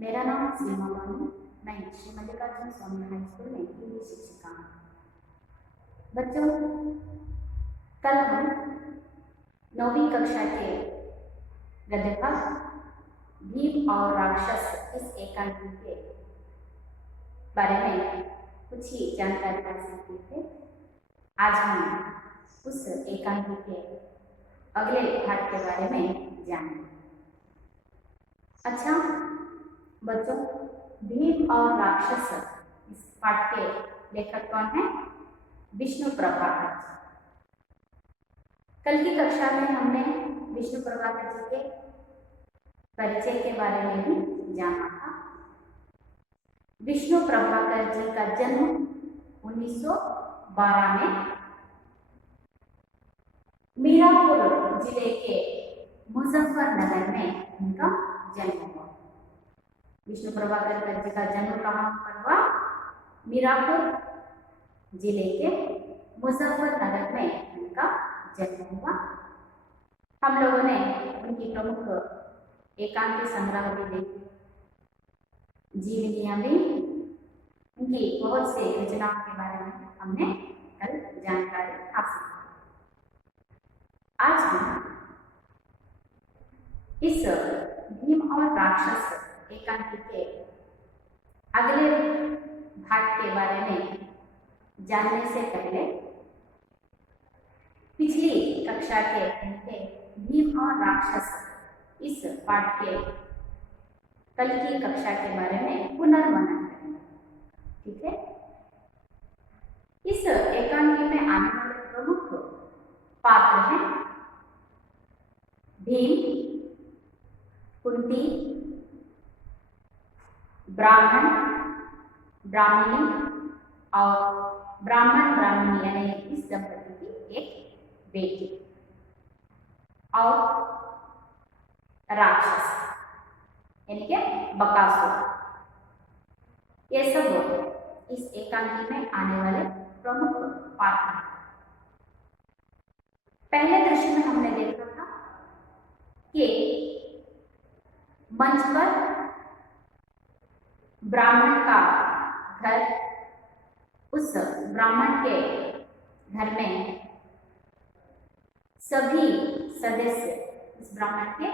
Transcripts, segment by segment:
मेरा नाम सीमा बानू, मैं श्री मल्लिकार्जुन स्वामी हाई स्कूल में हिंदी शिक्षिका हूँ। बच्चों, कल हम 9वीं कक्षा के गद्य पाठ भीम और राक्षस इस एकांकी के बारे में कुछ ही जानकारी हासिल की थे। आज हम उस एकांकी के अगले पाठ के बारे में जानेंगे। अच्छा बच्चों, भीम और राक्षस इस पाठ के लेखक कौन है? विष्णु प्रभाकर जी। कल की कक्षा में हमने विष्णु प्रभाकर जी के परिचय के बारे में भी जाना था। विष्णु प्रभाकर जी का जन्म 1912 में मीरापुर जिले के मुजफ्फरनगर में उनका जन्म हुआ। विष्णु प्रभाकर जी का जन्म कहाँ पर हुआ? मीरापुर जिले के मुजफ्फरनगर में उनका जन्म हुआ। हम लोगों ने उनकी प्रमुख एकांकी संग्रह भी देखी, जीवनियां भी, उनकी बहुत से रचनाओं के बारे में हमने कल जानकारी हासिल की। आज हम इस भीम और राक्षस एकांकी के अगले भाग के बारे में जानने से पहले पिछली कक्षा के भीम और राक्षस इस पाठ के कल की कक्षा के बारे में पुनर्मनन करेंगे। ठीक है? इस एकांकी में आने वाले प्रमुख पात्र हैं भीम, कुंती, ब्राह्मण, ब्राह्मणी और ब्राह्मण ब्राह्मणी यानी इस दंपति की एक बेटी और राक्षस यानी कि बकासुर। ये सब इस एकांकी में आने वाले प्रमुख पात्र हैं। पहले दृश्य में हमने देखा था कि मंच पर ब्राह्मण का घर, उस ब्राह्मण के घर में सभी सदस्य, इस ब्राह्मण के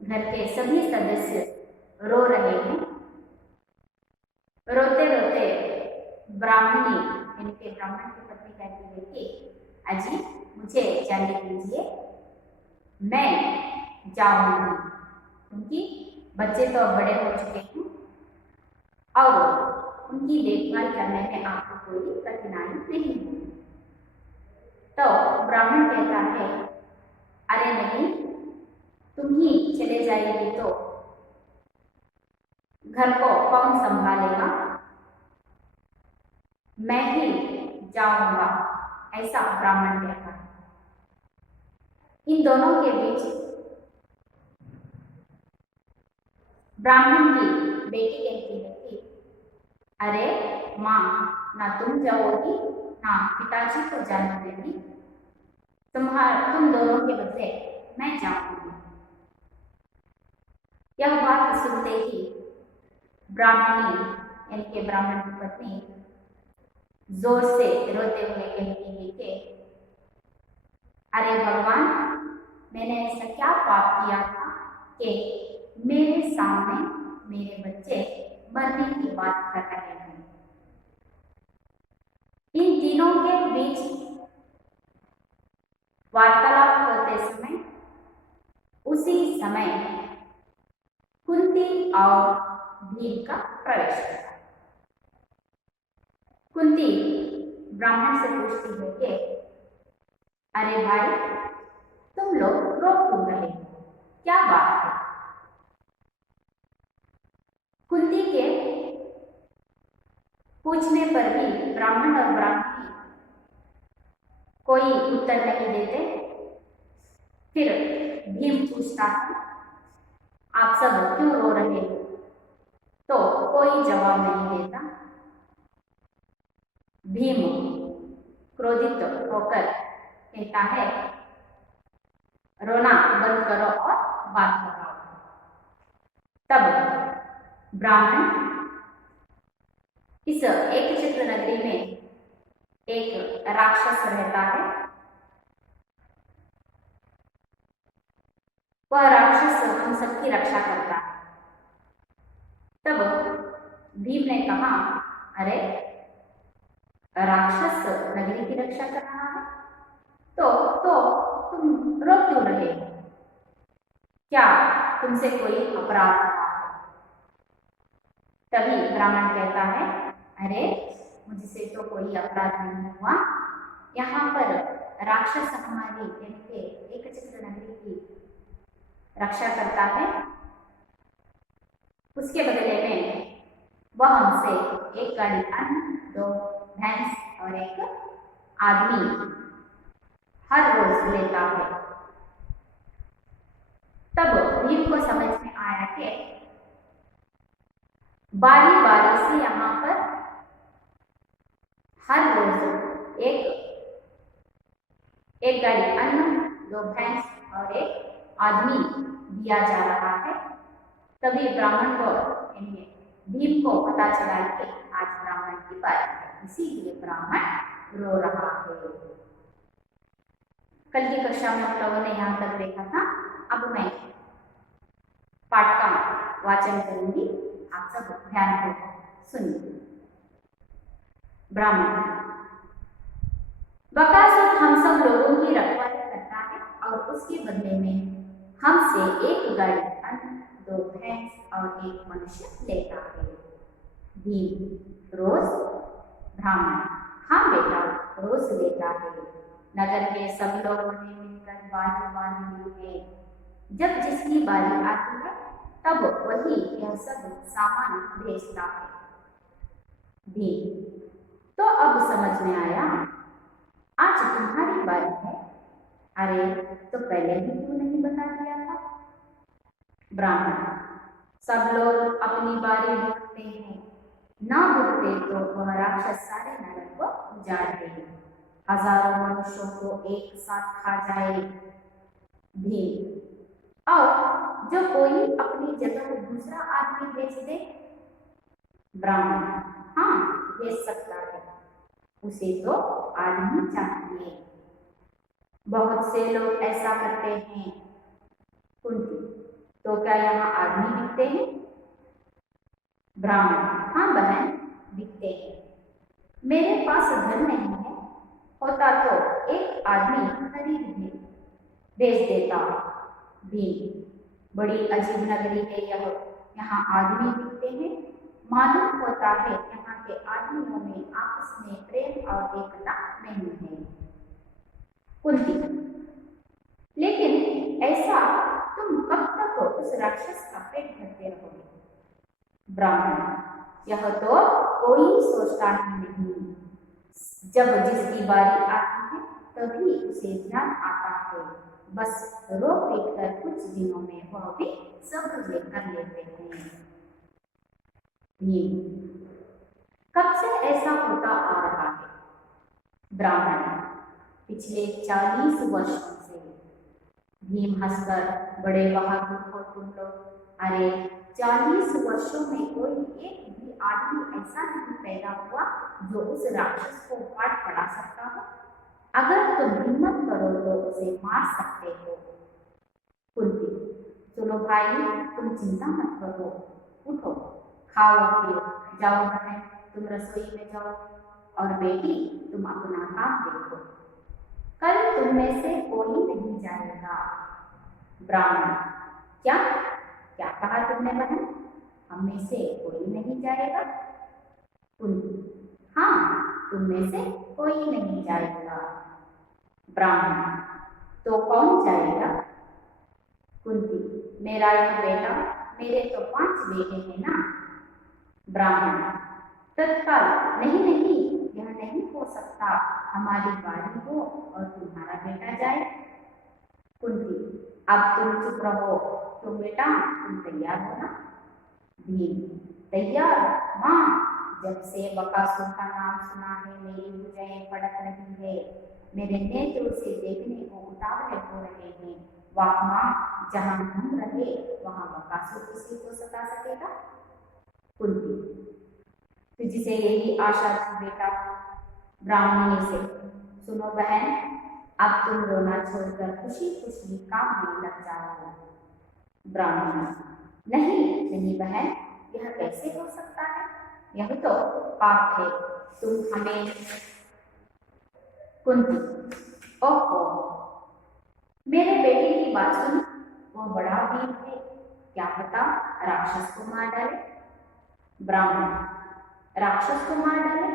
घर के सभी सदस्य रो रहे हैं। रोते रोते ब्राह्मणी यानी कि ब्राह्मण की पत्नी कहती है कि अजी मुझे जाने दीजिए, मैं जाऊंगी, क्योंकि बच्चे तो बड़े हो चुके हैं और उनकी देखभाल करने में आपको कोई कठिनाई नहीं होगी। तो ब्राह्मण कहता है, अरे नहीं, तुम ही चले जाएगी तो घर को कौन संभालेगा? मैं ही जाऊंगा, ऐसा ब्राह्मण कहता है। इन दोनों के बीच ब्राह्मण की बेटी कहती है कि अरे माँ, ना तुम जाओगी ना पिताजी को जाने देगी, तुम दोनों के बदले मैं जाऊंगी। यह बात सुनते ही ब्राह्मणी यानी कि ब्राह्मण की पत्नी जोर से रोते हुए कहती है कि अरे भगवान, मैंने ऐसा क्या पाप किया था कि मेरे सामने मेरे बच्चे मरने की बात कर रहे हैं। इन तीनों के बीच वार्तालाप होते समय उसी समय कुंती और भीम का प्रवेश हुआ। कुंती ब्राह्मण से पूछती है कि अरे भाई, तुम लोग रो क्यों रहे हो? क्या बात है? कुंती के पूछने पर भी ब्राह्मण और ब्राह्मणी कोई उत्तर नहीं देते। फिर भीम पूछता है, आप सब क्यों रो रहे हो? तो कोई जवाब नहीं देता। भीम क्रोधित होकर कहता है, रोना बंद करो और बात बताओ। ब्राह्मण इस एक चित्र नगरी में एक राक्षस रहता है। वह राक्षस हम सबकी रक्षा करता है। तब भीम ने कहा, अरे राक्षस नगरी की रक्षा कर रहा है तो तुम रो क्यों रहे हो? क्या तुमसे कोई अपराध हुआ है? तभी ब्राह्मण कहता है, अरे मुझसे तो कोई अपराध नहीं हुआ। यहाँ पर राक्षस हमारी यानी कि एक चित्र नगरी की रक्षा करता है। उसके बदले में वह हमसे एक गाड़ी अन्न, 2 भैंस और एक आदमी हर रोज लेता है। तब भीम को समझ में आया कि बारी बारी से यहाँ पर हर रोज एक गाड़ी अन्न, 2 भैंस और एक आदमी दिया जा रहा है। तभी ब्राह्मण को भीम को पता चला कि आज ब्राह्मण की बारी है, इसीलिए ब्राह्मण रो रहा है। कल की कक्षा में हम लोगों ने यहाँ तक देखा था। अब मैं पाठ का वाचन करूंगी, आप सब ध्यान से सुनिए। ब्राह्मण, बकासुर हम सब लोगों की रखवाली करता है और उसके बदले में हमसे एक गाड़ी अन्न, 2 भैंस और एक मनुष्य लेता है। भीम, रोज? ब्राह्मण, हाँ बेटा, रोज लेता है। नगर के सब लोगों ने मिलकर बारी बांध ली है। जब जिसकी बारी आती है तब वही यह सब सामान भेजता है। भीम, तो अब समझ में आया, आज तुम्हारी बारी है। अरे तो पहले ही क्यों नहीं बता दिया था? ब्राह्मण, सब लोग अपनी बारी भुगतते हैं, ना भुगते तो वह राक्षस सारे नगर को उजाड़ दे, हजारों मनुष्यों को एक साथ खा जाए। भीम, और जो कोई अपनी जगह दूसरा आदमी भेज दे? ब्राह्मण, हाँ भेज सकता है, उसे तो आदमी चाहिए। बहुत से लोग ऐसा करते हैं। कुंती, तो क्या यहाँ आदमी बिकते हैं? ब्राह्मण, हाँ बहन, बिकते हैं। मेरे पास धन नहीं है, होता तो एक आदमी खरीद भेज देता। भीम, बड़ी अजीब नगरी है यह, यहाँ आदमी बिकते हैं। मालूम होता है यहाँ के आदमियों में आपस में प्रेम और एकता नहीं है। कुंती, लेकिन ऐसा तुम कब तक उस राक्षस का पेट भरते रहोगे? ब्राह्मण, यह तो कोई सोचता ही नहीं। जब जिसकी बारी आती है तभी उसे ध्यान आता है। बस रो पीट कर कुछ दिनों में वह भी सब लेकर लेते हैं। भीम, कब से ऐसा होता आ रहा है? ब्राह्मण, पिछले 40 वर्षों से। भीम हंसकर, बड़े बहादुर हो तुम लोग। अरे 40 वर्षों में कोई एक भी आदमी ऐसा नहीं पैदा हुआ जो उस राक्षस को पाट पड़ा सकता हो। अगर तुम हिम्मत करो तो उसे मार सकते हो। कुंती, चलो भाई, तुम चिंता मत करो, उठो, खाओ पियो, जाओ बहन, तुम रसोई में जाओ, और बेटी तुम अपना काम देखो, कल तुम में से कोई नहीं जाएगा। ब्राह्मण, क्या क्या कहा तुमने बहन? हम में से कोई नहीं जाएगा? कुंती, हाँ, तुम में से कोई नहीं जाएगा। ब्राह्मण, तो कौन जाएगा? कुंती, मेरा एक बेटा, मेरे तो 5 बेटे हैं ना। ब्राह्मण, तत्काल, नहीं नहीं, यह नहीं हो सकता, हमारी बारी हो और तुम्हारा बेटा जाए। कुंती, अब तुम चुप रहो, तो बेटा तुम तैयार हो ना? भीम, तैयार माँ, जब से बकासुर का नाम सुना है मेरी भुजाएं फड़क रही है, मेरे नेत्र उसे देखने को उतावले हो रहे हैं। वाह माँ, जहाँ हम रहे वहाँ बकासुर किसी को सता सकेगा? कुंती, तुझसे यही आशा थी बेटा ब्राह्मणी से। सुनो बहन, अब तुम रोना छोड़कर खुशी खुशी काम में लग जाओ। ब्राह्मण, नहीं नहीं बहन, यह कैसे हो सकता है, यह तो पाप है, तुम हमें। कुंती, ओहो, मेरे बेटे की बात सुन, वो बड़ा वीर है, क्या पता राक्षस को मार डाले। ब्राह्मण, राक्षस को मार डाले,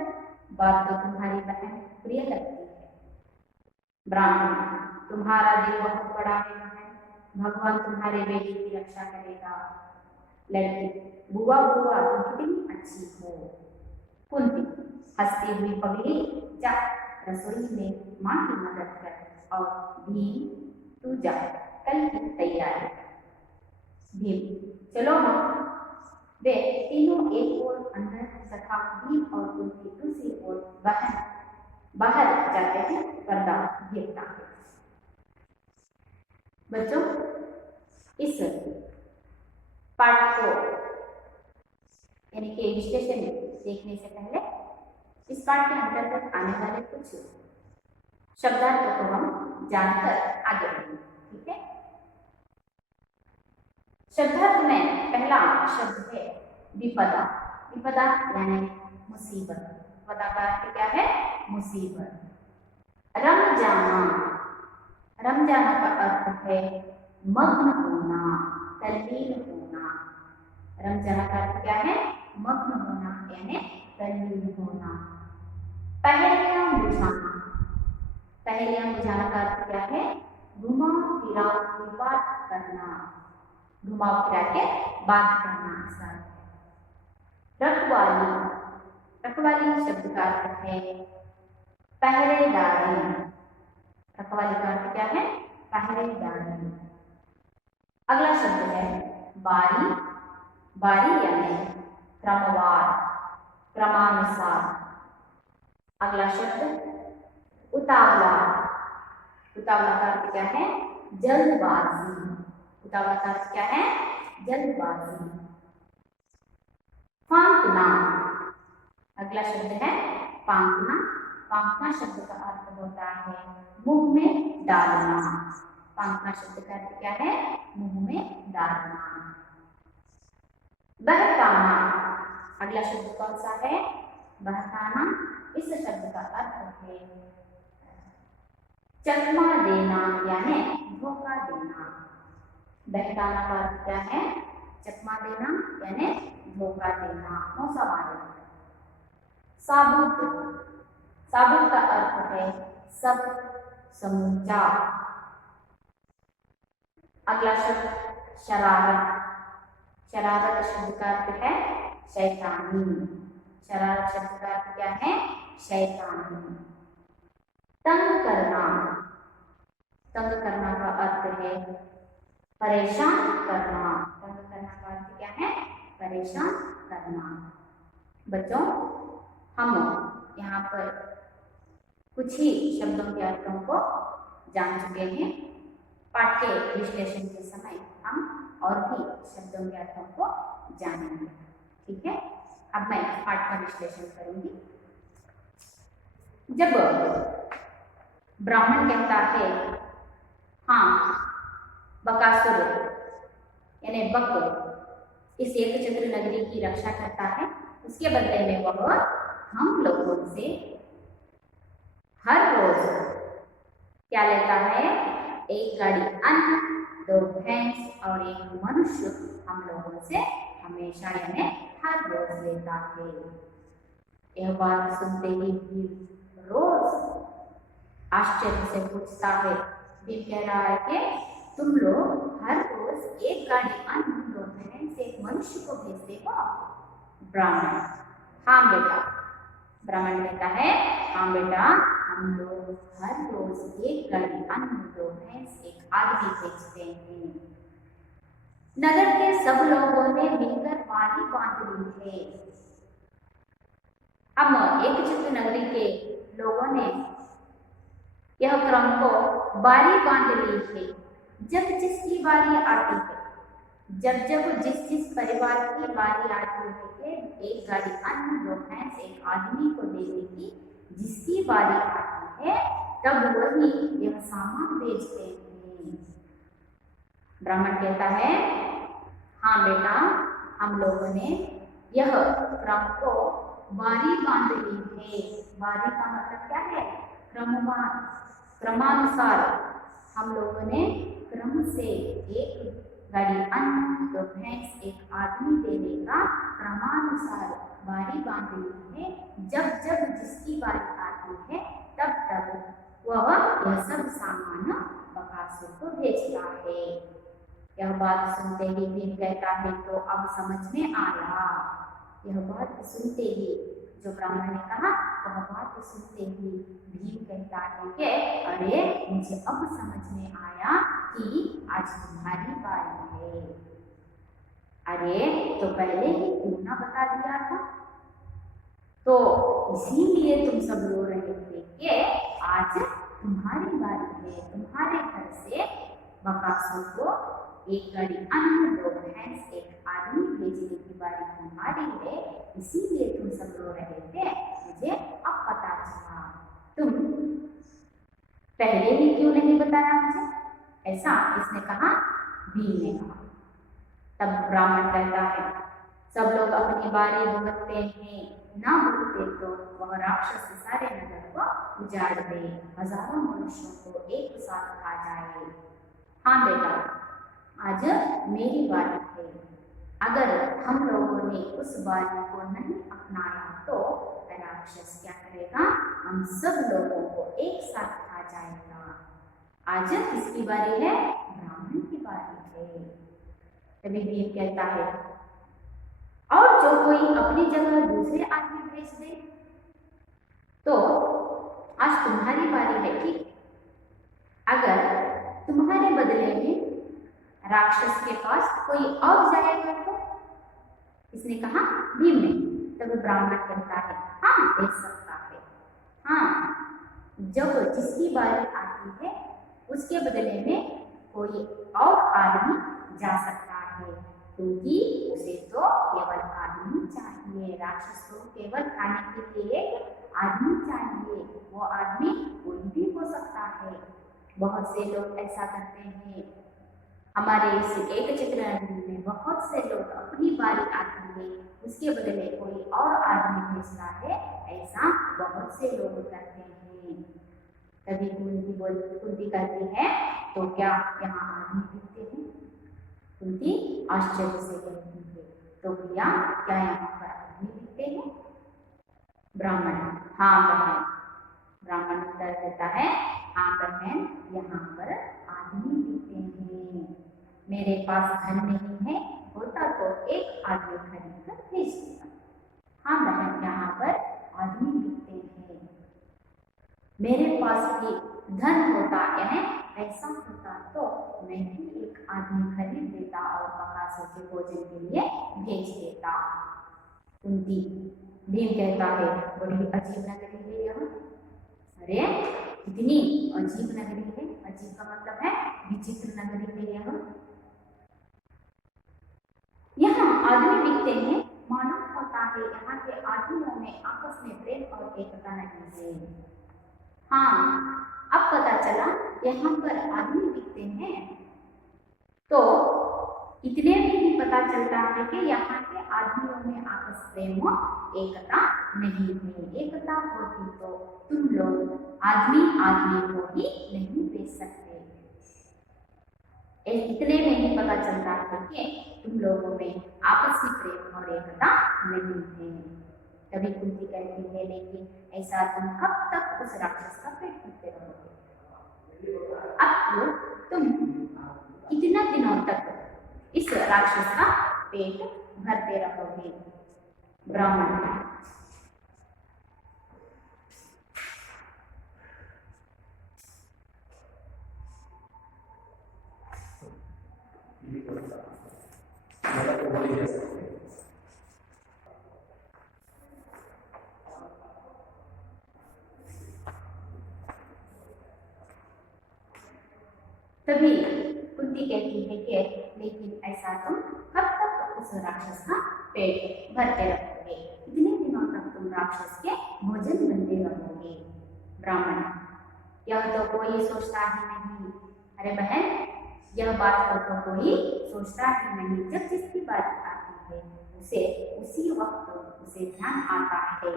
बात तो तुम्हारी बहन प्रिय लगती है। ब्राह्मण, तुम्हारा दिल बहुत बड़ा है बहन, भगवान तुम्हारे बेटे की रक्षा करेगा। लड़की, बुआ बुआ तुम कितनी अच्छी हो। कुंती, हंसती हुई पगली, जा रसोई में माँ की मदद कर, और भीम तू जा कल की तैयारी। भीम, चलो माँ। वे तीनों एक ओर अंदर तथा भीम और कुंती दूसरी ओर बाहर जाते हैं, पर्दा गिरता है। बच्चों, इस पाठ को यानी कि विश्लेषण देखने से पहले इस पाठ के अंतर्गत आने वाले कुछ शब्दार्थ को हम जानकर आगे बढ़ेंगे, ठीक है। शब्दार्थ में पहला शब्द है विपदा। विपदा यानी मुसीबत, विपदा का अर्थ क्या है, मुसीबत। रमजाना, रमजाना का अर्थ है मग्न होना, तल्लीन होना। रमजाना का अर्थ क्या है, मग्न होना यानी तल्लीन होना। पहेलियां बुझाना, पहेलियां बुझाना का अर्थ क्या है, घुमा फिरा विवाद करना, घुमा फिरा के बात करना। रखवाली, रखवाली शब्द का अर्थ है पहरेदारी। रखवाली का अर्थ क्या है, पहरेदारी। अगला शब्द है बारी। बारी यानी क्रमवार, क्रमानुसार। अगला शब्द उतावला। उतावला का अर्थ क्या है, जल्दबाजी। उतावला का अर्थ क्या है, जल्दबाजी। फांकना, अगला शब्द है फांकना। फांकना शब्द का अर्थ होता है मुंह में डालना। फांकना शब्द का अर्थ क्या है, मुंह में डालना। बहकाना, अगला शब्द कौन सा है, बहकाना। इस शब्द का अर्थ है चकमा देना यानी धोखा देना। बहकाना का अर्थ क्या है, चकमा देना यानी धोखा देना, मौसा मारना। साबुत, साबुत का अर्थ है सब, समूचा। अगला शब्द शरारत। शरारत शब्द का अर्थ है शैतानी। शरारत शब्द का अर्थ क्या है, शैतानी। तंग करना, तंग करना का अर्थ है परेशान करना। तंग करना का अर्थ क्या है, परेशान करना। बच्चों, हम यहाँ पर कुछ ही शब्दों के अर्थों को जान चुके हैं। पाठ के विश्लेषण के समय हम और भी शब्दों के अर्थों को जानेंगे, ठीक है। अब मैं पाठ का विश्लेषण करूंगी। जब ब्राह्मण कहता है हाँ बकासुर यानी बक इस एकछत्र नगरी की रक्षा करता है, उसके बदले में वह हम लोगों से हर रोज क्या लेता है, एक गाड़ी अन्न, 2 भैंस और एक मनुष्य हम लोगों से हमेशा यानी हर रोज लेता है। यह बात सुनते ही भीम रोज आश्चर्य से पूछता है। भीम कह रहा है कि तुम लोग हर रोज एक गाड़ी अन्न, 2 भैंस, एक मनुष्य को भेजते हो। ब्राह्मण, हाँ बेटा। ब्राह्मण कहता है हाँ बेटा, हम लोग हर रोज एक गाड़ी अन्न, 2 भैंस, एक आदमी भेजते हैं। नगर के सब लोगों ने मिलकर बारी बांध ली है। हम एकछत्र नगरी के लोगों ने यह क्रम को बारी बांध ली है। जब जिसकी बारी आती है, जब जब जिस जिस परिवार की बारी आती है कि एक गाड़ी अन्न, 2 भैंस एक आदमी को देने की, जिसकी बारी आती है तब वही यह सामान बेचते हैं। ब्राह्मण कहता है, हाँ बेटा, हम लोगों ने यह क्रम को बारी बांध ली है। बारी का मतलब क्या है? क्रमानुसार हम लोगों ने क्रम से एक गाड़ी अन्न, 2 भैंस एक आदमी देने का क्रमानुसार बारी बांध ली है। जब जब जिसकी बारी आती है तब तब वह यह सब सामान बकासुर को भेजता है। यह बात सुनते ही भीम कहता है, तो अब समझ में आया। यह बात सुनते ही, जो ब्राह्मण ने कहा वह बात सुनते ही भीम कहता है कि अरे, मुझे अब समझ में आया कि आज तुम्हारी बारी है। अरे, तो पहले ही क्यों ना बता दिया था? तो इसीलिए तुम सब रो रहे थे कि आज तुम्हारी बारी है। तुम्हारे घर से बकासुर को एक गाड़ी अन्न, 2 भैंस एक आदमी भेजने की बारी तुम्हारी है, इसीलिए तुम सब रो रहे थे। मुझे अब पता चला, तुम पहले ही क्यों नहीं बताया मुझे? ऐसा किसने कहा? भीम ने कहा। तब ब्राह्मण कहता है, सब लोग अपनी बारी भुगतते हैं, ना भुगते तो वह राक्षस सारे नगर को उजाड़ दे, हजारों मनुष्यों को एक साथ खा जाए। हाँ बेटा, आज मेरी बारी है। अगर हम लोगों ने उस बारी को नहीं अपनाया तो राक्षस क्या करेगा? हम सब लोगों को एक साथ खा जाएगा। आज किसकी बारी है? ब्राह्मण की बारी है। तभी भीम कहता है, और जो कोई अपनी जगह दूसरे आदमी भेज दे तो आज तुम्हारी बारी है, ठीक? अगर तुम्हारे बदले में राक्षस के पास कोई और जाएगा तो? इसने कहा, भीम ने। तब ब्राह्मण कहता है, हाँ, भेज सकता है। हाँ, जब जिसकी बारी आती है उसके बदले में कोई और आदमी जा सकता है, क्योंकि उसे तो केवल आदमी चाहिए। राक्षस को केवल खाने के लिए एक आदमी चाहिए। वो आदमी कोई भी हो सकता है। बहुत से लोग ऐसा करते हैं। हमारे इस एक चित्र में बहुत से लोग अपनी बारी आती है उसके बदले कोई और आदमी भेजता है, ऐसा बहुत से लोग करते हैं। तभी कुंती कहती है, तो क्या यहाँ आदमी दिखते हैं? कुंती आश्चर्य से कहती है, तो भैया, क्या यहाँ पर आदमी दिखते हैं? ब्राह्मण, हाँ बहन। ब्राह्मण उत्तर देता है, हाँ बहन, यहाँ पर आदमी दिखते हैं। मेरे पास धन नहीं है, होता तो एक आदमी खरीद कर भेज देता। हाँ बहन, यहाँ पर आदमी दिखते हैं। मेरे पास भी धन होता, यानी पैसा होता, तो मैं भी एक आदमी खरीद देता और बकासुर के भोजन के लिए भेज देता। कुंती, भीम कहता है, बड़ी अजीब नगरी है यह। अरे, कितनी अजीब नगरी है। अजीब का मतलब है विचित्र नगरी है यह। यहाँ आदमी दिखते हैं, मालूम होता है यहाँ के आदमियों में आपस में प्रेम और एकता नहीं है। हाँ, अब पता चला यहाँ पर आदमी दिखते हैं, तो इतने में ही पता चलता है कि यहाँ के आदमियों में आपस प्रेम और एकता नहीं है। एकता होती तो तुम लोग आदमी को ही नहीं बेच सकते। इतने में ही पता चलता है कि तुम लोगों में आपसी प्रेम और एकता नहीं है। तभी कुंती कहती है, लेकिन ऐसा तुम कब तक उस राक्षस का पेट भरते रहोगे? अब तुम कितना दिनों तक इस राक्षस का पेट भरते रहोगे? ब्राह्मण, तभी कुंती कहती है कि लेकिन ऐसा तुम कब तक उस उस राक्षस का पेट भरते रहोगे, कितने दिनों तक तुम राक्षस के भोजन बनते रहोगे। ब्राह्मण, यह तो कोई सोचता ही नहीं। अरे बहन, यह बात को तो कोई सोचता ही नहीं। जब जिसकी बात आती है उसे उसी वक्त उसे ध्यान आता है,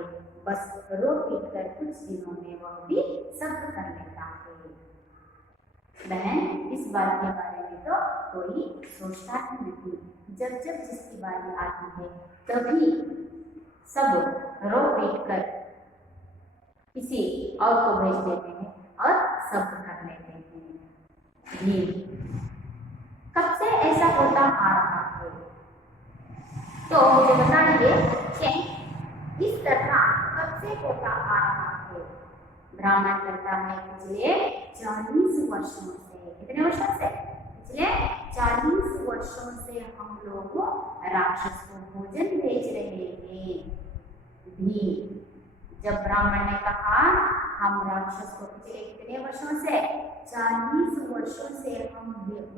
बस रो पीट कर कुछ दिनों में वह भी सब कर लेता है। बहन, इस बात के बारे में तो कोई सोचता ही नहीं। जब जब जिसकी बारी आती है तभी सब रो पीट कर किसी और को भेज देते हैं और सब कर लेते हैं। भीम, कब से ऐसा होता आ रहा है? तो मुझे बताइए कि इस तरह कब से होता आ रहा है? ब्राह्मण करता है पिछले 40 वर्षों से। कितने वर्षों से? पिछले 40 वर्षों से हम लोग राक्षस को भोजन भेज रहे हैं। भीम, जब ब्राह्मण ने कहा हम राक्षस को पिछले कितने वर्षों से, 40 वर्षों से हम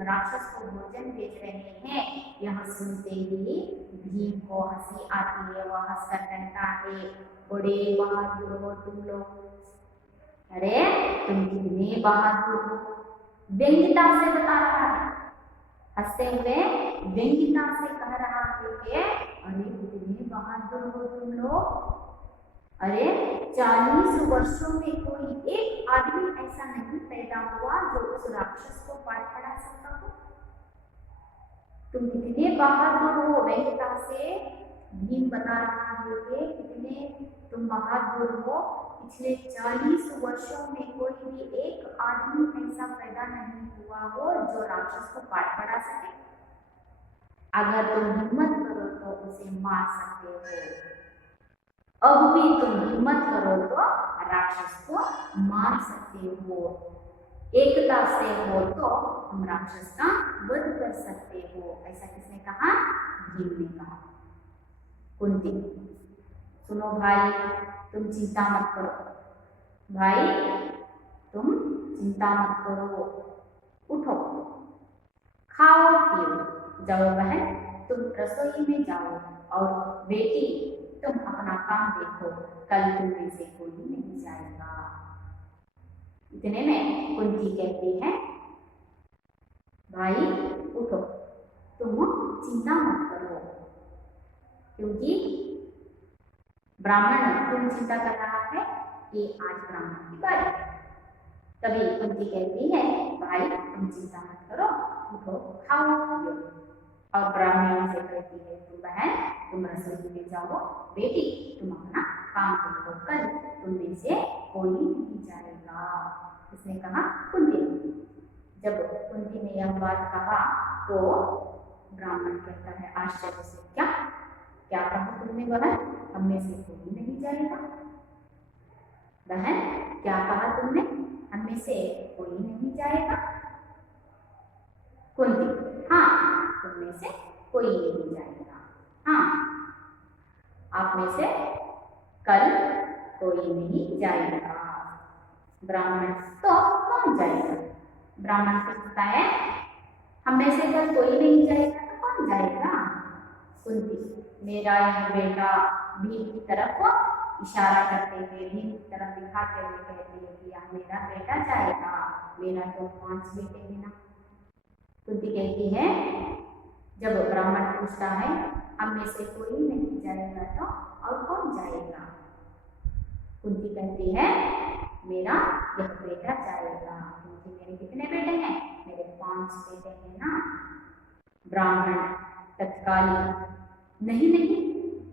राक्षस को भोजन भेज रहे हैं, यह सुनते ही भीम को हंसी आती है। वह हंसकर कहता है, बड़े बहादुर हो तुम लोग। अरे तुम कितने बहादुर हो। व्यंग्यता से बता रहा है, हंसते हुए व्यंग्यता से कह रहा है कि अरे कितने बहादुर हो तुम लोग। अरे 40 वर्षों में कोई एक आदमी ऐसा नहीं पैदा हुआ जो उस राक्षस को पार पड़ा सकता हो। तुम कितने बहादुर हो। व्यंग्यता से भीम बता रहा है कि कितने तुम बहादुर हो। पिछले 40 वर्षों में कोई भी एक आदमी ऐसा पैदा नहीं हुआ हो जो राक्षस को पार पड़ा सके। अगर तुम हिम्मत करो तो उसे मार सकते हो। अब भी तुम हिम्मत करो तो राक्षस को मार सकते हो। एकता से हो तो तुम राक्षस का वध कर सकते हो। ऐसा किसने कहा? भीम ने कहा। कुंती, सुनो भाई, तुम चिंता मत करो। भाई तुम चिंता मत करो, उठो, खाओ पियो, जाओ बहन तुम रसोई में जाओ, और बेटी तुम अपना काम देखो, कल तुम में से कोई नहीं जाएगा। इतने में कुंती कहती है, भाई उठो, तुम चिंता मत करो, क्योंकि ब्राह्मण तुम चिंता कर रहा है कि आज ब्राह्मण की बारी है। तभी कुंती कहती है, भाई तुम चिंता मत करो, उठो, खाओ पियो। और ब्राह्मण से कहती है, तुम बहन तुम रसोई में जाओ, बेटी तुम अपना काम देखो, कल तुम में से कोई नहीं जाएगा। इसने कहा कुंती। जब कुंती ने यह बात कहा तो ब्राह्मण कहता है आश्चर्य से, क्या क्या कहा तुमने बहन? हम में से कोई नहीं जाएगा। बहन क्या कहा तुमने? हम में से कोई नहीं जाएगा। कुंती, हाँ तुम में से कोई नहीं जाएगा। हाँ, आप में से कल कोई नहीं जाएगा। ब्राह्मण, तो कौन जाएगा? ब्राह्मण पूछता है, हम में से कल कोई नहीं जाएगा तो कौन जाएगा? कुंती, मेरा यह बेटा, भीम की तरफ इशारा करते हुए, भीम की तरफ दिखाते हुए कहती है कि यह मेरा बेटा जाएगा, मेरा तो 5 बेटे हैं ना। कुंती कहती है, जब ब्राह्मण पूछता है हम में से कोई नहीं जाएगा तो और कौन जाएगा? कुंती कहती है, मेरा यह बेटा जाएगा, क्योंकि मेरे कितने बेटे हैं? मेरे 5 बेटे हैं ना। ब्राह्मण तत्कालीन, नहीं नहीं,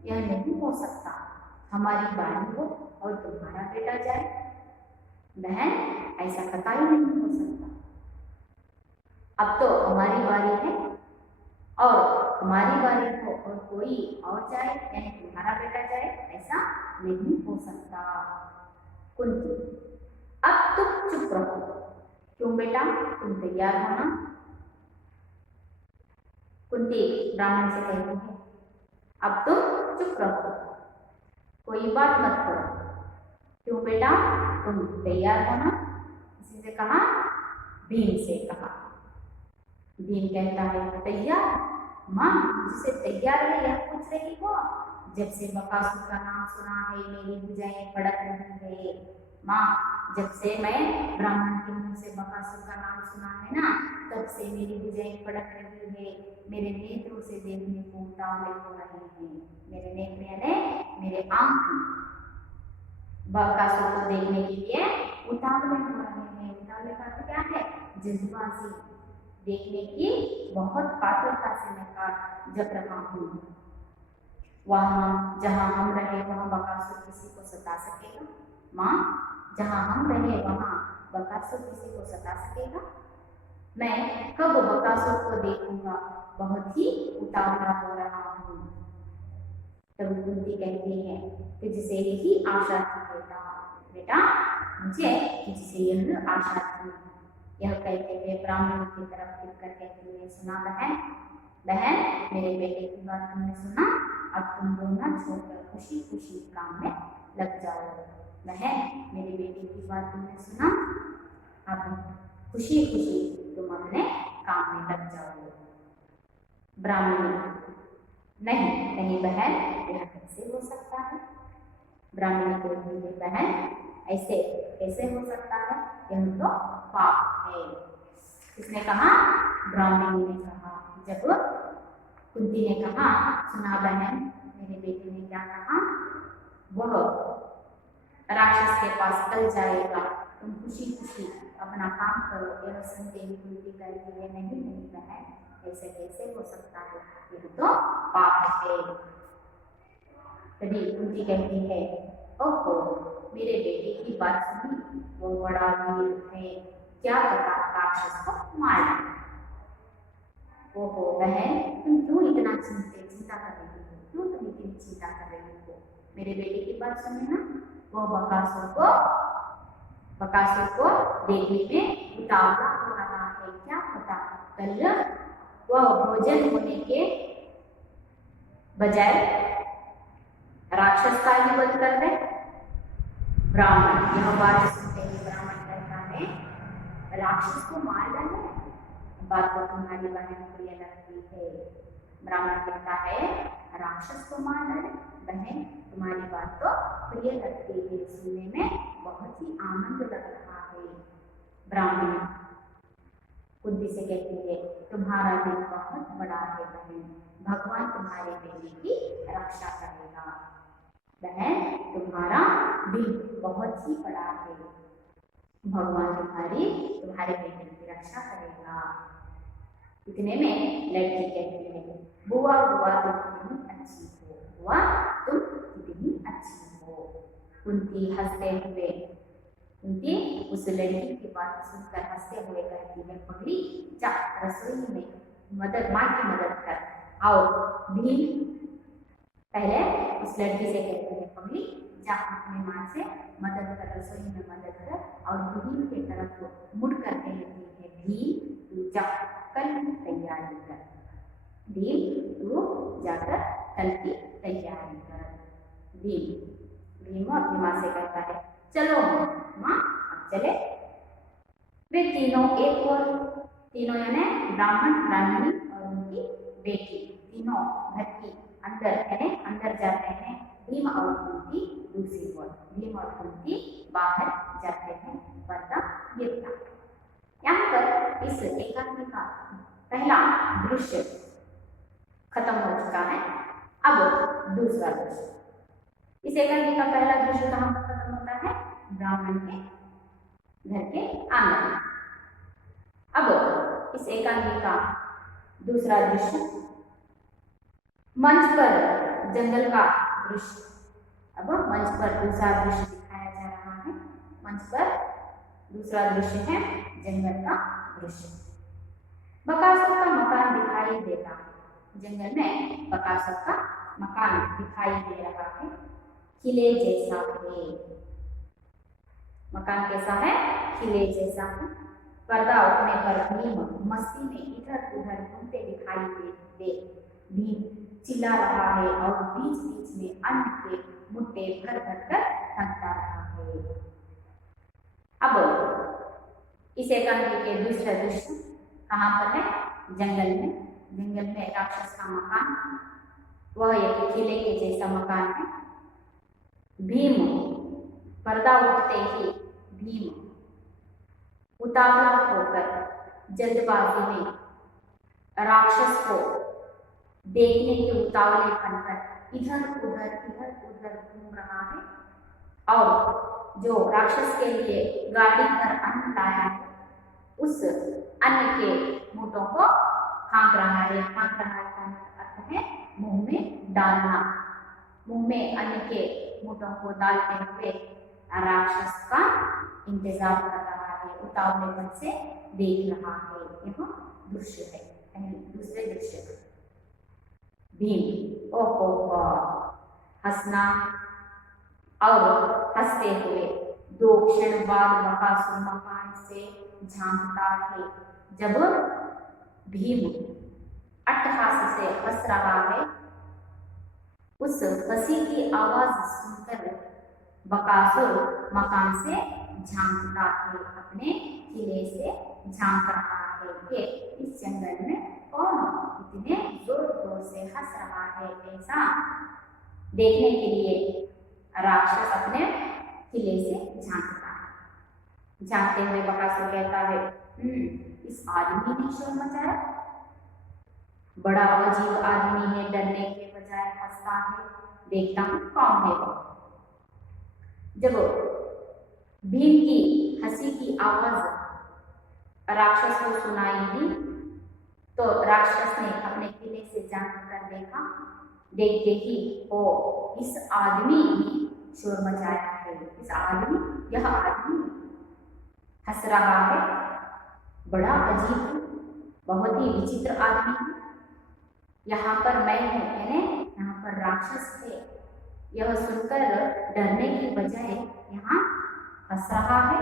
यह नहीं हो सकता, हमारी बारी हो और तुम्हारा बेटा जाए। बहन ऐसा कतई नहीं हो सकता, अब तो हमारी बारी है और हमारी बारी हो और कोई और जाए, यानी तुम्हारा बेटा जाए, ऐसा नहीं हो सकता। कुंती, अब तुम चुप रहो। क्यों बेटा, तुम तैयार हो ना? कुंती ब्राह्मण से कहती है, अब तुम चुप रहो, कोई बात मत करो। क्यों बेटा, तुम तैयार हो ना? किसी से कहा? भीम से कहा। भीम कहता है, तैयार? माँ मुझसे तैयार है यह पूछ रही हो? जब से बकासुर का नाम सुना है मेरी भुजाएं फड़क रही है। माँ जब से मैं ब्राह्मण के मुंह से बकासुर का नाम सुना है ना, तब से मेरी भुजाएं फड़क रही है। मेरे नेत्रों से देखने को उतावले हो रहे हैं। मेरे नेत्र यानी मेरे आंख बकासुर को देखने के लिए उतावले हो रहे हैं। उतावले का अर्थ क्या है? जल्दबाजी, देखने की बहुत पात्रता से मैं जप रहा हूँ। वहाँ जहाँ हम रहे वहाँ बकासुर किसी को सता सकेगा? माँ जहाँ हम रहे वहाँ बकासुर किसी को सता सकेगा? मैं कब बकासुर को देखूंगा, बहुत ही उतावला हो रहा हूँ। तब कुंती कहती है तुझसे यही आशा थी बेटा, बेटा मुझे तुझसे यह आशा थी। यह कहते हुए ब्राह्मण की तरफ फिर कर कहती है सुना बहन, बहन मेरे बेटे की बात तुमने सुना, अब तुम रोना छोड़कर खुशी खुशी काम में लग जाओ। बहन मेरे बेटे की बात तुमने सुना, अब खुशी खुशी तुम अपने काम में लग जाओ। ब्राह्मणी नहीं नहीं बहन, यह कैसे हो सकता है? ब्राह्मणी बोलती है बहन ऐसे कैसे हो सकता है, यह तो पाप है। किसने कहा? ब्राह्मणी ने कहा। जब कुंती ने कहा सुना बहन मेरे बेटे ने क्या कहा, वह राक्षस के पास कल जाएगा, तुम खुशी खुशी अपना काम करो। यह सुनते ही कुंती कहती है नहीं नहीं बहन ऐसे कैसे हो सकता है, यह तो पाप है। तभी कुंती कहती है ओहो मेरे बेटे की बात सुनी, वो बड़ा वीर है, क्या पता राक्षस को मार दे। ओहो बहन तुम क्यों इतना चिंता कर रही हो, क्यों तुम इतनी चिंता कर रही हो? मेरे बेटे की बात सुने ना, वो बकासुर को देखने में उतावला हो रहा है, क्या पता कल वह भोजन होने के बजाय राक्षस का ही वध कर दे। ब्राह्मण यह बात सुनते ही ब्राह्मण कहता है राक्षस को मार डाले, बात तो तुम्हारी बहन प्रिय लगती है। ब्राह्मण कहता है राक्षस को मार डाले, बहन तुम्हारी बात तो प्रिय लगती है, सुनने में बहुत ही आनंद लग रहा है। ब्राह्मण कुंती से कहती है तुम्हारा दिल बहुत बड़ा है बहन, भगवान तुम्हारे बेटे की रक्षा करेगा। बहन तुम्हारा दिल बहुत ही बड़ा है, भगवान तुम्हारे बेटे की रक्षा करेगा। इतने में लड़की कहती है बुआ बुआ तुम कितनी अच्छी हो, बुआ तुम कितनी अच्छी हो। कुंती हंसते हुए कुंती उस लड़की की बात सुनकर हंसते हुए कहती है पगली जा रसोई में माँ की मदद कर आओ। भीम पहले उस लड़की से कहती है पगली जा अपनी माँ से मदद कर, रसोई में मदद कर। और भीम की तरफ मुड़ कर कहती है भीम तू जा कल की तैयारी कर, भीम तू जाकर कल की तैयारी कर। भीम अपनी माँ से कहता है चलो माँ अब चले। वे तीनों एक और तीनों यानी ब्राह्मण ब्राह्मणी और उनकी बेटी तीनों घर की अंदर जाते हैं। भीम और कुंती दूसरी ओर, भीम और कुंती बाहर जाते हैं। पर्दा गिरता। यहाँ पर इस एकांकी का पहला दृश्य खत्म हो चुका है। अब दूसरा दृश्य, इस एकांकी का पहला दृश्य कहाँ पर खत्म होता है? ब्राह्मण के घर के आंगन में। अब इस एकांकी का दूसरा दृश्य मंच पर जंगल का दृश्य। अब मंच पर दूसरा दृश्य दिखाया जा रहा है। मंच पर दूसरा दृश्य है जंगल का दृश्य। बकासुर का मकान दिखाई देता है। जंगल में बकासुर का मकान दिखाई दे रहा है, किले जैसा है। मकान कैसा है? किले जैसा है। पर्दा उठने पर भीम मस्ती में इधर उधर घूमते दिखाई दे। भीम चिल्ला रहा है और बीच बीच में अन्न के मुट्ठे भर भर कर फेंकता रहा है। अब इस एकांकी के दूसरा दृश्य कहाँ पर है? जंगल में। जंगल में राक्षस का मकान, वह एक किले के जैसा मकान है। भीम, पर्दा उठते ही भीम उतावला होकर जल्दबाजी में राक्षस को देखने के उतावलेपन पर इधर उधर घूम रहा है और जो राक्षस के लिए गाड़ी पर अन्न लाया है उस अन्न के मूठों को फांक रहा है। फांक रहा है का अर्थ है मुंह में डालना। मुंह में अन्न के मूठों को डालते हुए राक्षस का इंतजार कर रहा है, उतावलेपन से देख रहा है। यह दृश्य है। दूसरे दृश्य, भीम ओहो हंसना और हंसते हुए 2 क्षण बाद बकासुर मकान से झांकता है। जब भीम अट्टहास से हंस रहा है, उस हंसी की आवाज सुनकर बकासुर मकान से झांकता है, अपने किले से झांक रहा है कि इस जंगल में कौन इतने जोर जोर से हंस रहा है। ऐसा देखने के लिए राक्षस अपने किले से झांकता है। झांकते हुए बकासुर कहता है, इस आदमी ने शोर मचाया, बड़ा अजीब आदमी है, डरने के बजाय हंसता है, देखता हूं कौन है वो। जब भीम की हंसी की आवाज राक्षस को सुनाई दी तो राक्षस ने अपने किले से झांक कर देखा। देखते ही ओ इस आदमी ने शोर मचाया है। यह आदमी हंस रहा है, बड़ा अजीब, बहुत ही विचित्र आदमी है। यहाँ पर मैं हूँ, यानी यहाँ पर राक्षस है। यह सुनकर डरने की बजाय यहाँ हंस रहा है,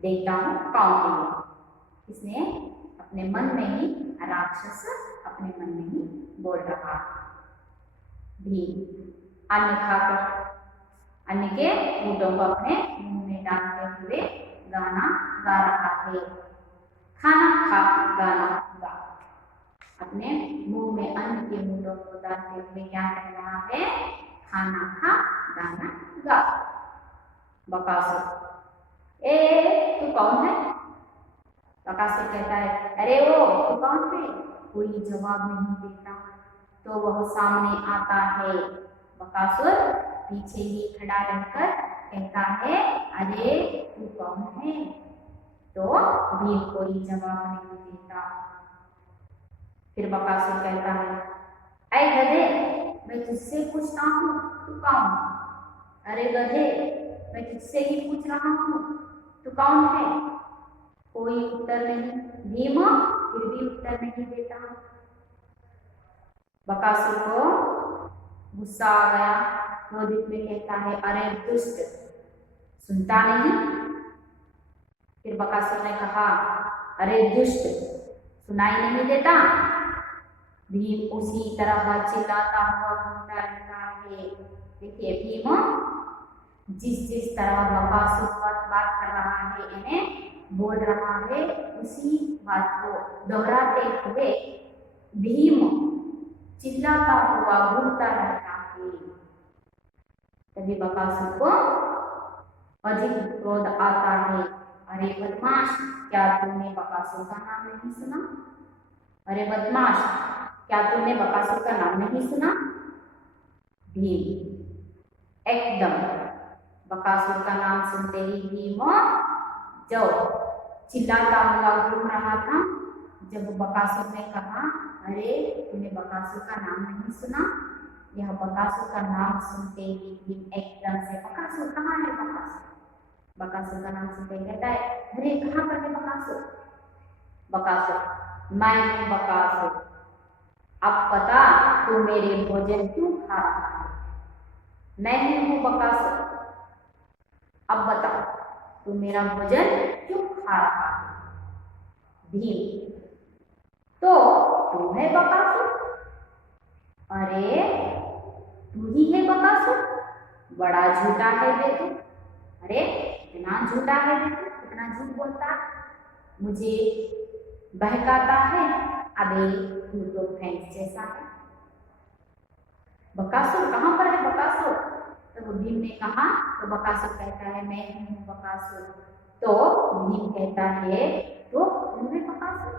देखता हूँ कौन है। इसने अपने मन में ही, राक्षस अपने मन में ही बोल रहा है। भीम अन्न खाकर अन्न के मूठों को अपने मुंह में डालते हुए गाना गा रहा है। खाना खा गाना गा। अपने मुंह में अन्न के मूठों को डालते हुए क्या कह रहा है? खाना खा गाना गा। बकासुर, तू कौन है? बकासुर कहता है, अरे वो तू कौन है? कोई जवाब नहीं देता तो वह सामने आता है। बकासुर पीछे ही खड़ा रहकर कहता है, अरे तू कौन है? तो भीम कोई जवाब नहीं देता। फिर बकासुर कहता है, ऐ गधे, मैं तुझसे पूछता हूँ तू कौन है? अरे गधे, मैं तुझसे ही पूछ रहा हूँ तू कौन है? कोई उत्तर नहीं। भीम फिर भी उत्तर नहीं देता। बकासुर को गुस्सा आ गया, क्रोधित में कहता है, अरे दुष्ट, सुनता नहीं? फिर बकासुर ने कहा, अरे दुष्ट, सुनाई नहीं देता? भीम उसी तरह चिल्लाता हुआ घूमता रहता है। देखिए भीम जिस तरह बकासुर बात कर रहा है, इन्हें बोल रहा है, उसी बात को दोहराते हुए भीम चिल्लाता हुआ घूमता रहता है। तभी बकासुर को अधिक क्रोध आता है। अरे बदमाश, क्या तूने बकासुर का नाम नहीं सुना? अरे बदमाश, क्या तूने बकासुर का नाम नहीं सुना? भीम एकदम बकासुर का नाम सुनते ही भीम जो चिल्लाता हुआ घूम रहा था, जब बकासुर ने कहा, अरे तूने बकासुर का नाम नहीं सुना? यह बकासुर का नाम सुनते ही भीम एकदम से, बकासुर कहाँ है? बकासुर का नाम सुनते ही कहता है, अरे कहाँ पर है बकासुर? बकासुर, मैं हूँ बकासुर। अब पता तू मेरे भोजन क्यों खा रहा है? मैं ही हूँ बकासुर। अब बता तू मेरा भोजन क्यों खा रहा है? भीम, तो तू है बकासुर? अरे तू ही है बकासुर? बड़ा झूठा है बे तू। अरे इतना झूठा है बे तू, इतना झूठ बोलता, मुझे बहकाता है, अबे तू तो भैंस जैसा है। बकासुर कहाँ पर है बकासुर? तो भीम ने कहा, तो बकासुर कहता है मैं हूँ बकासुर। तो भीम कहता है तो तुम है बकासुर?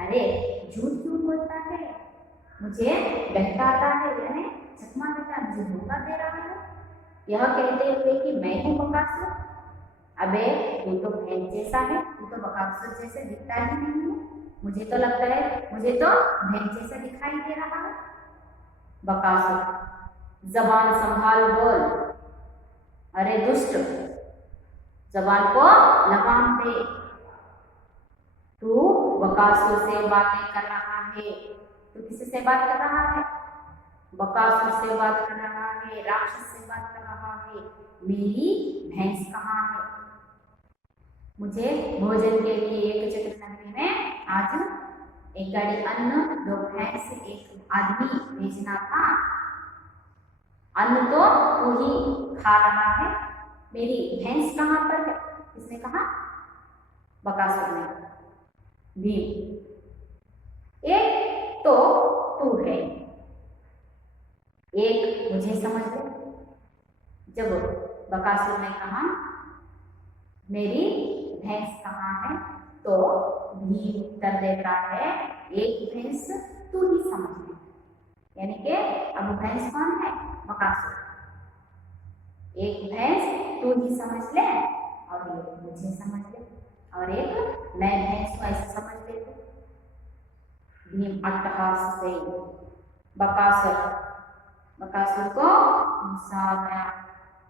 अरे झूठ क्यों बोलता है, मुझे बहकाता है, यानी चकमा देता है, मुझे धोखा दे रहा है यह कहते हुए कि मैं हूँ बकासुर। अबे तू तो भैंस जैसा है, तू तो बकासुर जैसे दिखता ही नहीं है, मुझे तो लगता है मुझे तो भैंस जैसा दिखाई दे रहा है। बकासुर जबान संभाल बोल, अरे दुष्ट जबान को लगाम दे, तू बकासुर से बातें कर रहा है, तू किससे बात कर रहा है? बकासुर से बात कर रहा है, राक्षस से बात कर रहा है। मेरी भैंस कहाँ है? मुझे भोजन के लिए एक चक्र नगरी में आज एक गाड़ी अन्न, 2 भैंस, 1 आदमी भेजना था। अन्न तो तू ही खा रहा है, मेरी भैंस कहाँ पर है? किसने कहा? बकासुर ने। भीम एक तो तू है, एक मुझे समझ ले। जब बकासुर ने कहा मेरी भैंस कहाँ है, तो भीम उत्तर देता है एक भैंस तू ही समझ ले, यानी कि अब भैंस कौन है? बकासुर। एक भैंस तू ही समझ ले और एक मुझे समझ ले और एक मैं भैंस को ऐसे समझ ले। भीम अट्टहास से बकासुर को गुस्सा आ गया।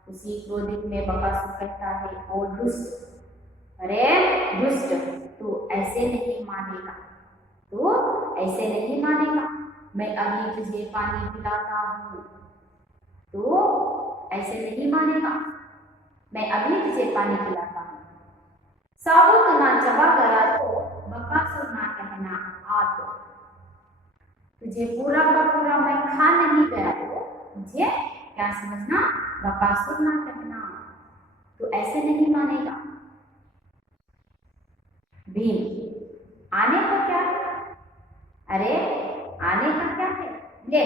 उसी क्रोधित में बकासुर कहता है ओ दुष्ट, अरे दुष्ट तू ऐसे नहीं मानेगा, तू ऐसे नहीं मानेगा, मैं अभी तुझे पानी पिलाता हूँ, तू ऐसे नहीं मानेगा, मैं अभी तुझे पानी पिलाता हूँ। साबुत ना चबा गया तो बकासुर ना कहना आ, तो तुझे पूरा का पूरा मैं खा नहीं गया तो मुझे क्या समझना? बकासुर ना कहना, तो ऐसे नहीं मानेगा। भीम आने को क्या है? अरे आने का क्या है, ले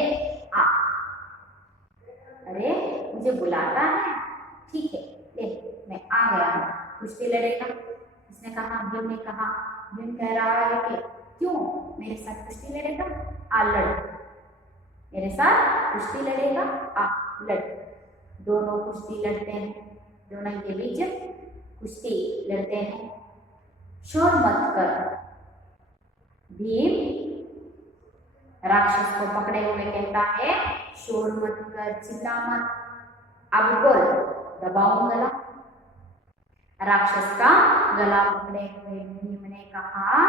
आ। अरे मुझे बुलाता है, ठीक है ले मैं आ गया हूँ, कुश्ती लड़ेगा? उसने कहा, भीम ने कहा, भीम कह रहा है कि क्यों मेरे साथ कुश्ती लड़ेगा? आ लड़, मेरे साथ कुश्ती लड़ेगा, आ लड़। दोनों कुश्ती लड़ते हैं, दोनों के बीच कुश्ती लड़ते हैं। शोर मत कर। भीम राक्षस को पकड़े हुए कहता है शोर मत कर, चिल्ला मत, अब बोल, दबाओ गला। राक्षस का गला पकड़े हुए भीम ने कहा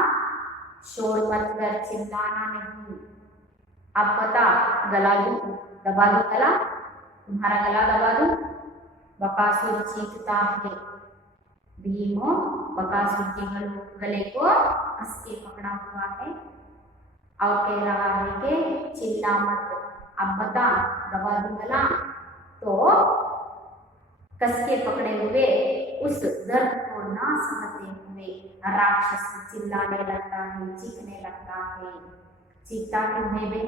शोर मत कर, चिल्लाना नहीं, अब बता गला दूं, दबा दो गला, तुम्हारा गला दबा दूं? बकासुर चीखता है। भीम बकासुर के गले को कस के पकड़ा हुआ है और कह रहा है कि चिल्ला मत, अब बता दबा दूं गला। तो कस के पकड़े हुए उस दर्द को ना सहते हुए राक्षस चिल्लाने लगता है, चीखने लगता है। चीखता क्यों है बे?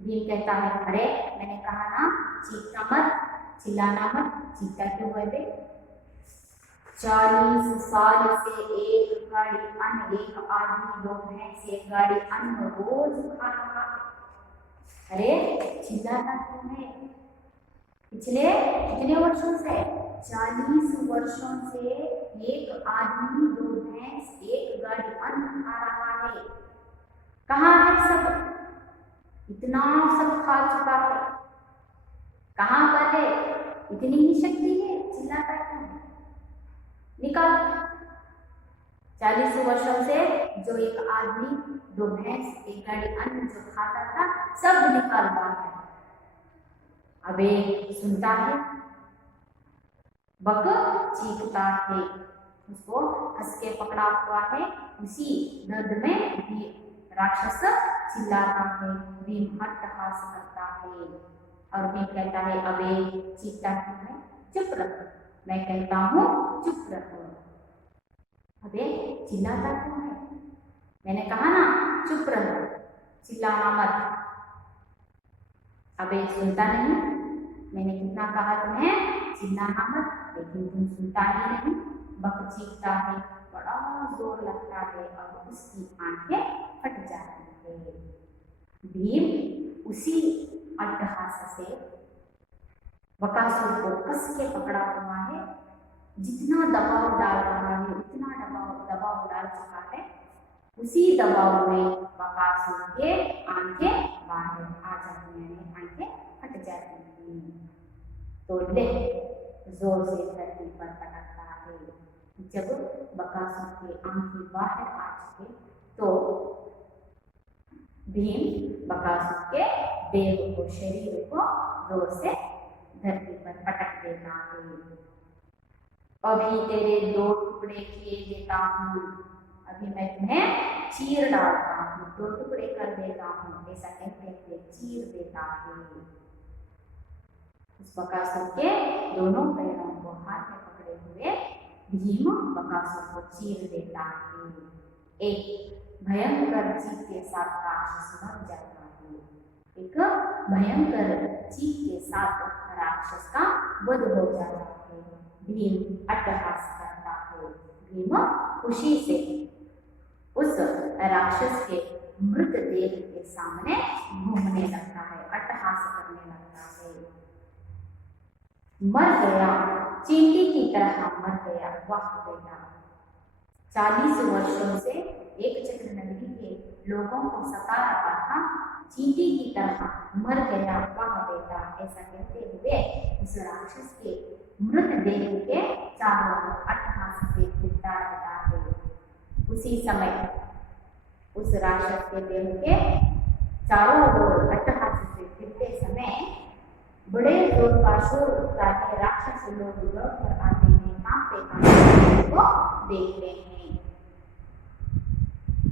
भीम कहता है अरे मैंने कहा ना चीखना मत, चिल्लाना मत, चीखता क्यों है बे? 40 साल से एक गाड़ी अन्न, एक आदमी 2 भैंस, एक गाड़ी अन्न रोज खा रहा है, अरे चिल्लाता क्यों है? पिछले कितने वर्षों से? 40 वर्षों से एक आदमी 2 भैंस, एक गाड़ी अन्न खा रहा है, कहाँ है सब? इतना सब खा चुका है, कहाँ पर है? इतनी ही शक्ति है, चिल्लाता क्यों है? निकाल। 40 वर्षों से जो एक आदमी 2 भैंस, एक गाड़ी अन्न जो खाता था सब निकाल बाहर है। अबे सुनता है, बक चीखता है, उसको कस के पकड़ा हुआ है, उसी दर्द में भी राक्षस चिल्लाता है। भीम अट्टहास करता है और भीम कहता है अबे चीखता क्यों है? चुप रहो, मैं कहता हूँ चुप रहो, अबे चिल्लाता क्यों है? मैंने कहा ना चुप रहो, चिल्लाना मत। अब एक सुनता नहीं। मैंने कितना कहा तुम्हें चिल्लाना मत, लेकिन तुम सुनता ही नहीं। बक चीखता है, बड़ा जोर लगता है और उसकी आंखें फट जाती है। भीम उसी अट्टहास से बकासुर को कस के पकड़ा हुआ है। जितना दबाव डाल रहा है उतना दबाव डाल चुका है। उसी दबाव में बकासुर के आंखें बाहर आ जाती हैं, आंखें फट जाती हैं। तो ले जोर से धरती पर पटकता है। जब बकासुर की आंखें बाहर आ चुके तो भीम बकासुर के देह को, शरीर को जोर से धरती पर पटक देता है। अभी तेरे 2 टुकड़े किए देता हूँ, अभी मैं तुम्हें चीर डालता हूँ, 2 टुकड़े कर देता हूँ, ऐसा कहते हुए चीर देता है। उस बकासुर के दोनों पैरों को हाथ में पकड़े हुए भीम बकासुर को चीर देता है। एक भयंकर चीख के साथ राक्षस मर जाता है। एक भयंकर चीख के साथ राक्षस का वध हो जाता है। भीम अट्टहास करता है। भीम खुशी से उस राक्षस के मृतदेह के सामने घूमने लगता है, अट्टहास करने लगता है। मर गया, चींटी की तरह मर गया। वाह बेटा, 40 वर्षों से एक चक्र नगरी के लोगों को सता रहा था, चींटी की तरह मर गया। वाह बेटा, ऐसा कहते हुए उस राक्षस के मृतदेह के चारों ओर अट्टहास से फिरता रहता है। उसी समय उस राक्षस के देह के चारों ओर अट्टहास से फिरते समय बड़े जोर का शोर उठता है। राक्षस लोग दौड़कर आते हैं, कांपते को देखते हैं।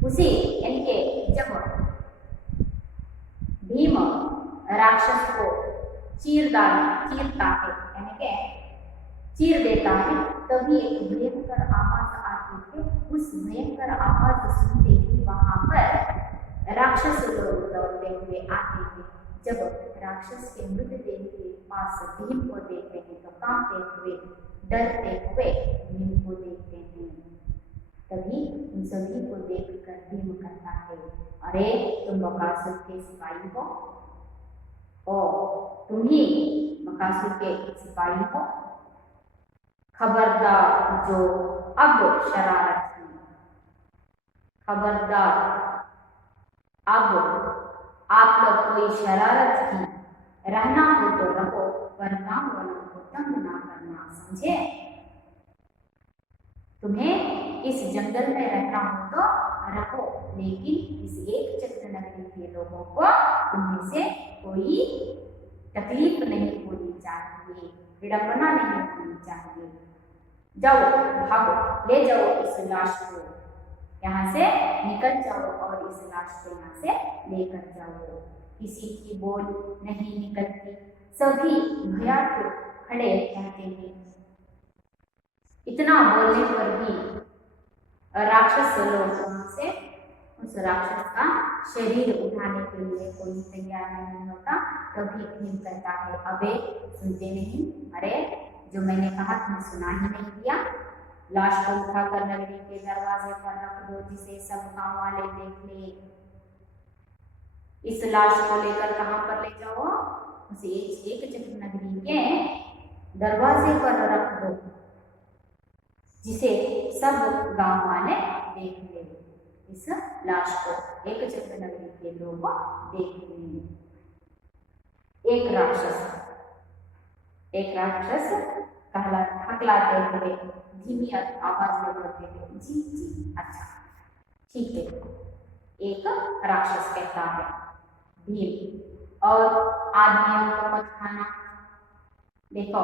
उसी इनके जब भीम राक्षस को चीरता है, यानी के चीर देता है, तभी एक भयंकर आवाज आती है। उस भयंकर आवाज सुनते ही वहां पर राक्षस लोग दौड़ते हुए आते हैं। जब राक्षस के मृतदेह के पास भीम को देखते हैं तो कांपते हुए, डरते हुए भीम को देखते हैं। तभी उन सभी को देखकर भीम कहता है, अरे तुम बकासुर के सिपाही हो, और तुम ही बकासुर के सिपाही हो। खबरदार जो अब शरारत की, खबरदार अब आप लोग कोई शरारत की, रहना हो तो रहो, वरना वालों को तंग ना करना, समझे। तुम्हें इस जंगल में रहना हो तो रहो, लेकिन इस एक चक्र नगरी के लोगों को तुम्हें से कोई तकलीफ नहीं होनी चाहिए, विडंबना नहीं होनी चाहिए। जाओ, भागो, ले जाओ इस लाश को, यहाँ से निकल जाओ और इस लाश को यहाँ से लेकर जाओ। किसी की बोल नहीं निकलती, सभी भयातुर खड़े रहते हैं। इतना बोलने पर भी राक्षस लोग वहां से उस राक्षस का शरीर उठाने के लिए कोई तैयार नहीं होता। तभी भीम कहता है, अबे सुनते नहीं, अरे जो मैंने कहा तुमने सुना ही नहीं दिया। लाश को उठाकर नगरी के दरवाजे पर रख दो, जिसे सब गांव वाले देख ले। इस लाश को लेकर कहां पर ले जाओ? उसे एक चक्र नगरी के दरवाजे पर रख दो, जिसे सब गांव वाले देख ले। इस लाश को एक चक्र नगरी के लोग देख ले। एक राक्षस हकलाते हुए धीमी आवाज में बोलते हैं, जी जी, अच्छा ठीक है। एक राक्षस कहता है, भीम और आदमियों को मत खाना। देखो,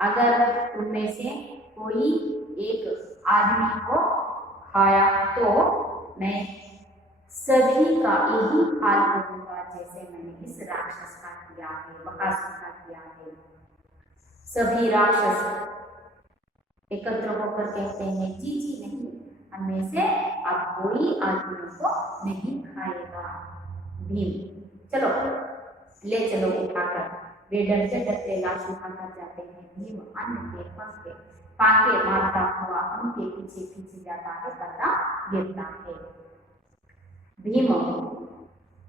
अगर तुम में से कोई एक आदमी को खाया तो मैं सभी का यही हाल करूंगा, जैसे मैंने इस राक्षस का किया है, बकासुर का किया है। सभी राक्षस एकत्र होकर कहते हैं, जी जी नहीं, हमें से अब कोई आदमियों को नहीं खाएगा। भीम, चलो ले चलो उठाकर। वे डरते डरते लाश उठाकर जाते हैं। भीम अन्न के पंख पाके मारता हुआ उनके पीछे पीछे जाता है, पर्दा गिरता है। भीम,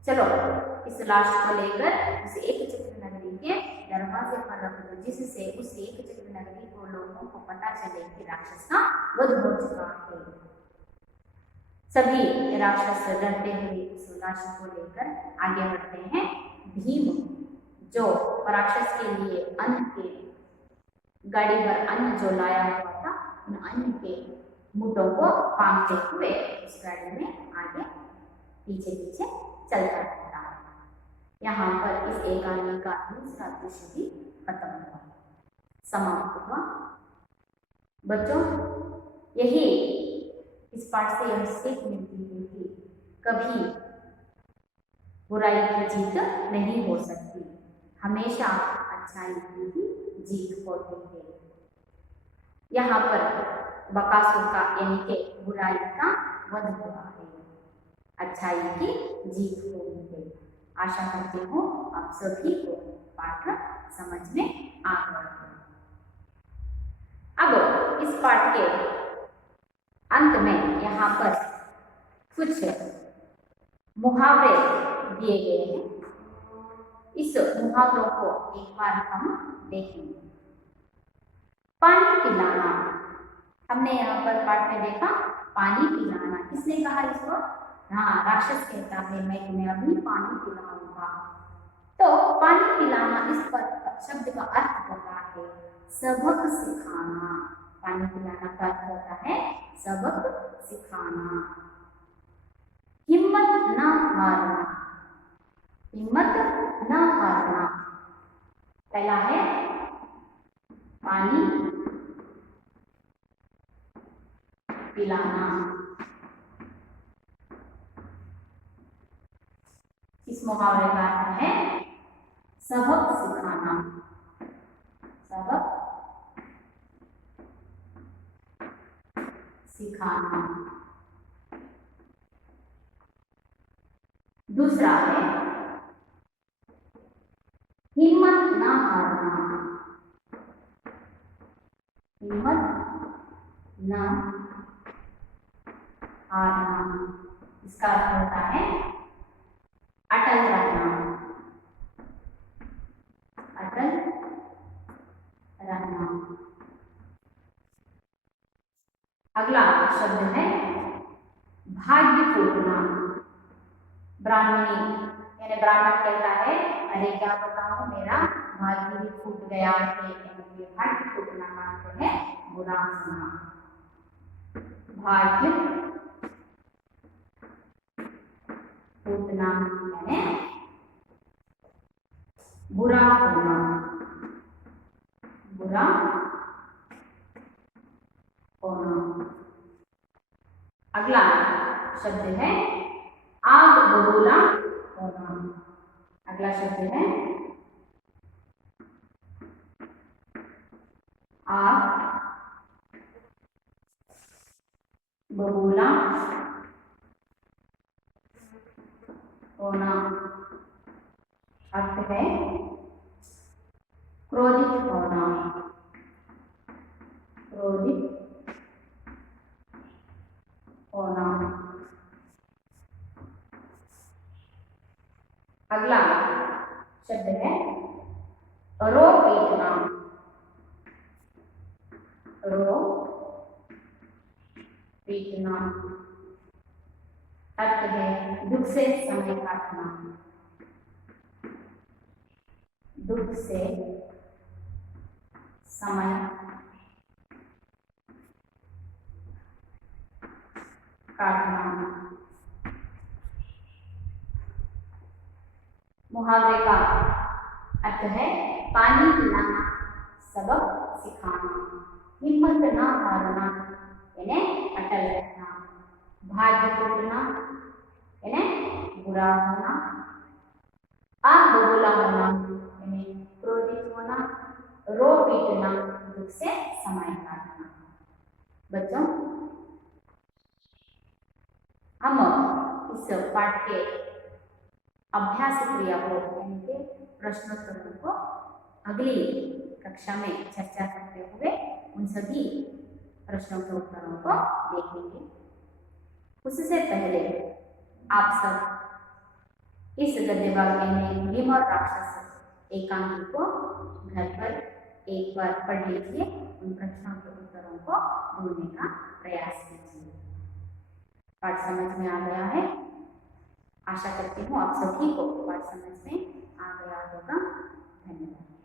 चलो इस लाश को लेकर उसे एक चक्र नगरी के दरवाजे पर रख दो, जिससे उस एक चक्र नगरी को लोगों को पता चले कि राक्षस का वध हो चुका है। सभी राक्षस डरते हुए उस लाश को लेकर आगे बढ़ते हैं। भीम जो राक्षस के लिए अन्न के गाड़ी पर अन्न जो लाया हुआ था, उन अन्न के मुठों को पांगते हुए उस गाड़ी में आगे पीछे पीछे चलता रहता है। यहाँ पर इस एकांगी का दूसरा दृश्य भी खत्म हुआ, समाप्त हुआ। बच्चों, यही इस पाठ से यह सीख मिलती है कि कभी बुराई की जीत नहीं हो सकती, हमेशा अच्छाई की ही जीत होती है। यहाँ पर बकासुर का यानी कि बुराई का वध हुआ है, अच्छाई की जीत हुई है। आशा करती हूँ आप सभी को पाठ समझ में आ गया है। अब इस पाठ के अंत में यहाँ पर कुछ मुहावरे दिए गए हैं। इस मुहावरों को एक बार हम देखेंगे। पानी पिलाना, हमने यहाँ पर पाठ में देखा पानी पिलाना, किसने कहा इसको? हाँ, राक्षस कहता है मैं तुम्हें अभी पानी पिलाऊंगा। तो पानी पिलाना इस पर शब्द का अर्थ होता है सबक सिखाना। पानी पिलाना का अर्थ होता है सबक सिखाना। हिम्मत न हारना, हिम्मत न हारना। पहला है पानी पिलाना। इस मुहावरे का अर्थ है सबक सिखाना, सबक सिखाना। दूसरा है हिम्मत न हारना, हिम्मत न हारना। इसका अर्थ होता है अटल रहना, अटल रहना। अगला शब्द है भाग्य फूटना। ब्राह्मणी यानी ब्राह्मण कहता है अरे क्या बताऊं, मेरा भाग्य भी फूट गया है। भाग्य फूटना का अर्थ है बुरा होना। भाग्य फूटना यानी बुरा होना, बुरा होना। अगला शब्द है आग बबूला होना। अगला शब्द है आग बबूला होना। अर्थ है क्रोधित होना, क्रोधित होना। अगला शब्द है रो पीटना, रो पीटना। अर्थ है दुख से समय काटना, दुख से समय काटना। मुहावरे का अर्थ है पानी पिलाना, सबक सिखाना, हिम्मत न हारना यानी अटल रहना, भाग्य फूटना यानी बुरा होना, आग बबूला होना यानी क्रोधित होना, रो पीटना दुख से समय काटना। बच्चों, पाठ के अभ्यास क्रिया को यानी कि प्रश्नोत्तरों को अगली कक्षा में चर्चा करते हुए उन सभी प्रश्नों के उत्तरों को देखेंगे। उससे पहले आप सब इस गद्य वाक्य में भीम और राक्षस एकांकी को घर पर एक बार पढ़ लीजिए, उन प्रश्नों के उत्तरों को ढूंढने का प्रयास कीजिए। पाठ समझ में आ गया है? आशा करती हूँ आप सभी को पाठ समझ में आ गया होगा। धन्यवाद।